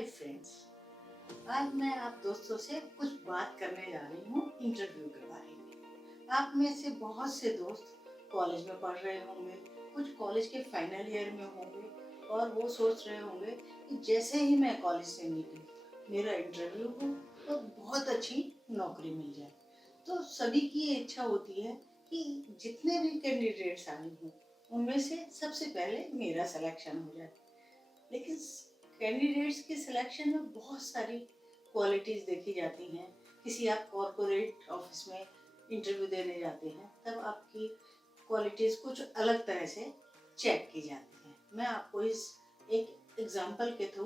Hi friends, आज मैं आप दोस्तों से कुछ बात करने जा रही हूँ इंटरव्यू के बारे में। आप में से बहुत से दोस्त कॉलेज में पढ़ रहे होंगे, कुछ कॉलेज के फाइनल ईयर में होंगे और वो सोच रहे होंगे कि जैसे ही मैं कॉलेज से निकलूँ मेरा इंटरव्यू हो तो बहुत अच्छी नौकरी मिल जाए। तो सभी की ये इच्छा होती है कि जितने भी कैंडिडेट्स आए हों उनमें से सबसे पहले मेरा सिलेक्शन हो जाए। लेकिन कैंडिडेट्स के सिलेक्शन में बहुत सारी क्वालिटीज़ देखी जाती हैं। किसी आप कॉरपोरेट ऑफिस में इंटरव्यू देने जाते हैं तब आपकी क्वालिटीज़ कुछ अलग तरह से चेक की जाती हैं। मैं आपको इस एक एग्जांपल के थ्रू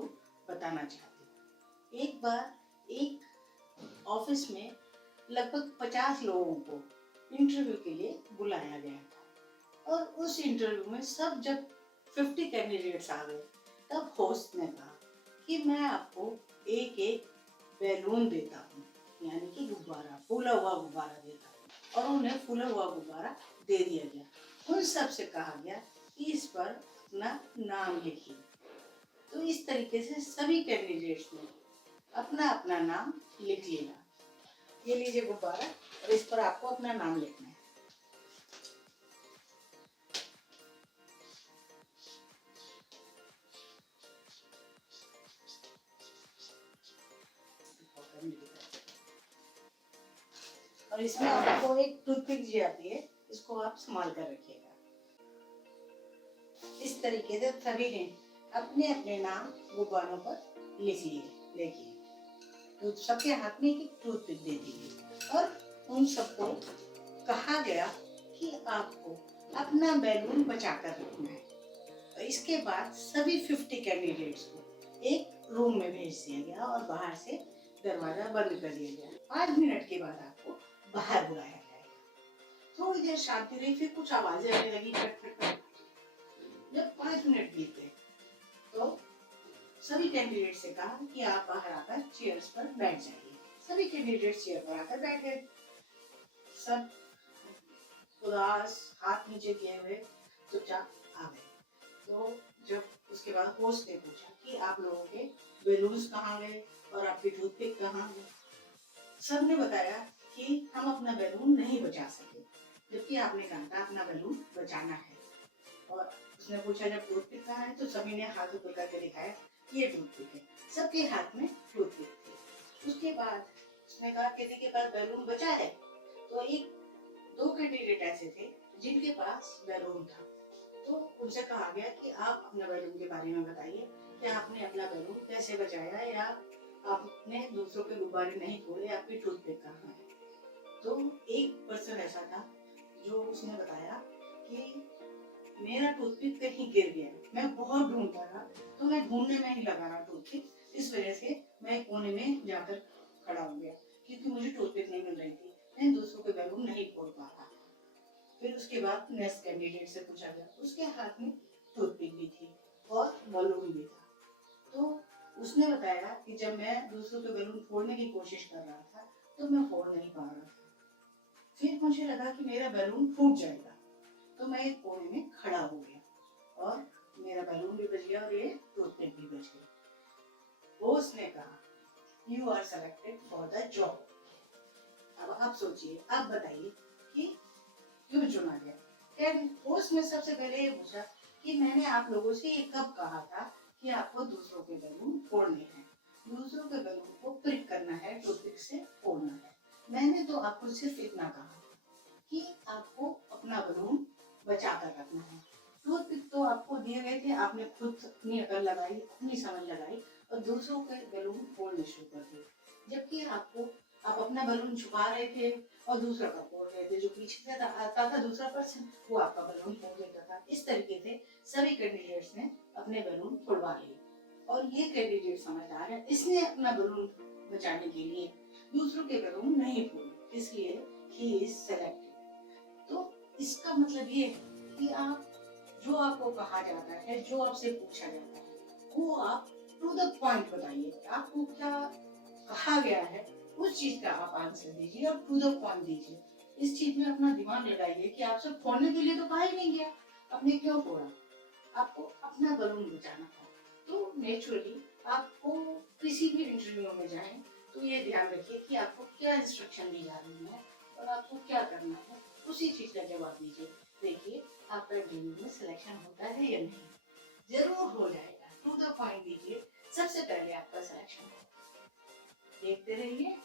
बताना चाहती हूँ। एक बार एक ऑफिस में लगभग 50 लोगों को इंटरव्यू के लिए बुलाया गया था और उस इंटरव्यू में सब जब 50 कैंडिडेट्स आ गए तब होस्ट ने कहा कि मैं आपको एक एक बैलून देता हूँ, यानी कि गुब्बारा, फूला हुआ गुब्बारा देता हूँ। और उन्हें फूला हुआ गुब्बारा दे दिया गया। उन सब से कहा गया कि इस पर अपना नाम लिखिए। तो इस तरीके से सभी कैंडिडेट्स ने अपना अपना नाम लिख लिया। ये लीजिए गुब्बारा और इस पर आपको अपना नाम लिखना है। और इसमें आपको एक टूथपिक जी आती है, इसको आप संभाल कर रखिएगा। इस तरीके से सभी ने अपने अपने नाम गुब्बारों पर लिख लिए। देखिए, तो सबके हाथ में एक टूथपिक दे दी गई और उन सबको कहा गया कि आपको अपना बैलून बचा कर रखना है। और इसके बाद सभी 50 कैंडिडेट्स को एक रूम में भेज दिया गया और बाहर से दरवाजा बंद कर दिया गया। 5 मिनट के बाद आपको बाहर बुलाया जाएगा। थोड़ी देर शांति रही, फिर कुछ आवाजें आने लगी, खट खट खट। जब 5 मिनट बीते तो सभी कैंडिडेट से कहा कि आप बाहर आकर चेयर्स पर बैठ जाइए। सभी कैंडिडेट चेयर पर आकर बैठ गए। सब उदास, हाथ नीचे किए हुए चुपचाप आ गए। तो जब उसके बाद होस्ट ने पूछा कि आप लोगों के बैलून्स कहाँ गए और आपकी टूथपिक कहाँ गई, सबने बताया कि हम अपना बैलून नहीं बचा सके, जबकि आपने कहा था अपना बैलून बचाना है। और उसने पूछा जब टूथपिक कहाँ है, तो सभी ने हाथ ऊपर करके दिखाया कि ये टूथपिक है। सबके हाथ में टूथपिक थी। उसके बाद उसने कहा किसी के पास बैलून बचा है, तो एक दो कैंडिडेट ऐसे थे जिनके पास बैलून था। तो उनसे कहा गया कि आप अपने बैलून के बारे में बताइए कि आपने अपना बैलून कैसे बचाया या आपने दूसरों के गुब्बारे नहीं फोड़े, आपकी टूथपिक कहाँ है। तो एक पर्सन ऐसा था जो उसने बताया कि मेरा टूथपिक कहीं गिर गया, मैं बहुत ढूंढता रहा, तो मैं ढूंढने में ही लगा रहा टूथपिक, इस वजह से मैं कोने में जाकर खड़ा हो गया क्योंकि मुझे टूथपिक नहीं मिल रही थी, मैं दूसरों के बैलून नहीं फोड़ पा रहा। फिर उसके बाद नेक्स्ट कैंडिडेट से पूछा गया, उसके हाथ में टूथपिक भी थी और बलून भी था। तो उसने बताया कि जब मैं दूसरों के बैलून फोड़ने की कोशिश कर रहा था तो मैं फोड़ नहीं पा रहा था। फिर मुझे लगा कि मेरा बैलून फूट जाएगा, तो मैं एक कोने में खड़ा हो गया और मेरा बैलून भी बच गया और ये टूथपिक भी बच गई। बॉस ने कहा you are selected for the job. अब आप सोचिए, आप बताइए कि क्यों चुना गया। खैर बॉस ने सबसे पहले ये पूछा कि मैंने आप लोगों से ये कब कहा था कि आपको दूसरों के बैलून फोड़ने हैं, दूसरों के बैलून को प्रिक करना है, टूथपिक से फोड़ना है। मैंने तो आपको सिर्फ इतना कहा कि आपको अपना बैलून बचा कर रखना है। टूथपिक तो आपको दिए गए थे, आपने खुद अपनी अकल लगाई, अपनी समझ लगाई और दूसरों के बैलून फोड़ने शुरू कर दिए, जबकि आप अपना बैलून छुपा रहे थे और दूसरा का फोड़ रहे थे। जो पीछे से आता था दूसरा पर्सन, वो आपका बैलून फोड़ देता था। इस तरीके से सभी कैंडिडेट्स ने अपने बैलून फोड़वा लिए और ये कैंडिडेट समझदार है, इसने अपना बैलून बचाने के लिए दूसरों के बैलून नहीं फोड़े, इसलिए ही इज सेलेक्टेड। तो इसका मतलब ये है कि आप जो आपको कहा जाता है, जो आपसे पूछा जाता है, वो आप टू द पॉइंट बताइए। आपको क्या कहा गया है उस चीज का आप आंसर दीजिए और टू द पॉइंट दीजिए। इस चीज में अपना दिमाग लगाइए कि आपसे फोड़ने के लिए तो कहा ही नहीं गया, आपने क्यों फोड़ा, आपको अपना बैलून बचाना था। तो नेचुरली आपको किसी भी इंटरव्यू में जाएं तो ये ध्यान रखिए कि आपको क्या इंस्ट्रक्शन दी जा रही है और आपको क्या करना है, उसी चीज का जवाब दीजिए। देखिए आपका इंटरव्यू में सिलेक्शन होता है या नहीं, जरूर हो जाएगा। टू द पॉइंट दीजिए, सबसे पहले आपका सिलेक्शन होगा। देखते रहिए